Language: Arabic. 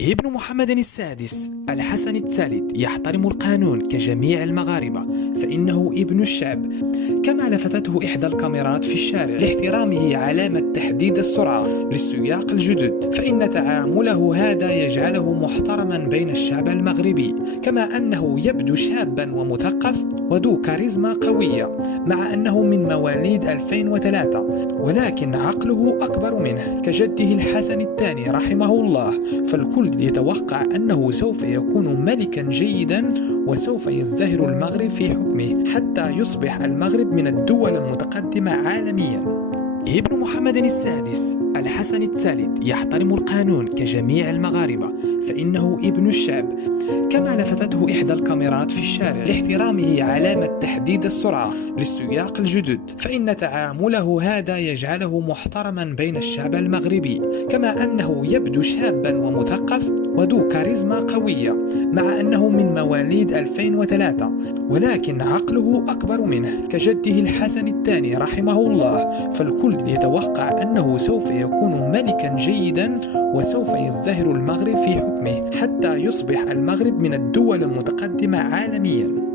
ابن محمد السادس الحسن الثالث يحترم القانون كجميع المغاربة، فإنه ابن الشعب. كما لفتته إحدى الكاميرات في الشارع لاحترامه علامة تحديد السرعة للسياق الجدد، فإن تعامله هذا يجعله محترما بين الشعب المغربي، كما أنه يبدو شابا ومثقف وذو كاريزما قوية، مع أنه من مواليد 2003 ولكن عقله أكبر منه كجده الحسن الثاني رحمه الله. فالكل يتوقع أنه سوف يكون ملكا جيدا وسوف يزدهر المغرب في حكمه حتى يصبح المغرب من الدول المتقدمة عالميا. ابن محمد السادس الحسن الثالث يحترم القانون كجميع المغاربة، فإنه ابن الشعب. كما لفتته إحدى الكاميرات في الشارع لاحترامه علامة تحديد السرعة للسياق الجدد، فإن تعامله هذا يجعله محترما بين الشعب المغربي، كما أنه يبدو شابا ومثقف وذو كاريزما قوية، مع أنه من مواليد 2003 ولكن عقله أكبر منه كجده الحسن الثاني رحمه الله. فالكل يتوقع أنه سوف يكون ملكا جيدا وسوف يزدهر المغرب في حكمه حتى يصبح المغرب من الدول المتقدمة عالميا.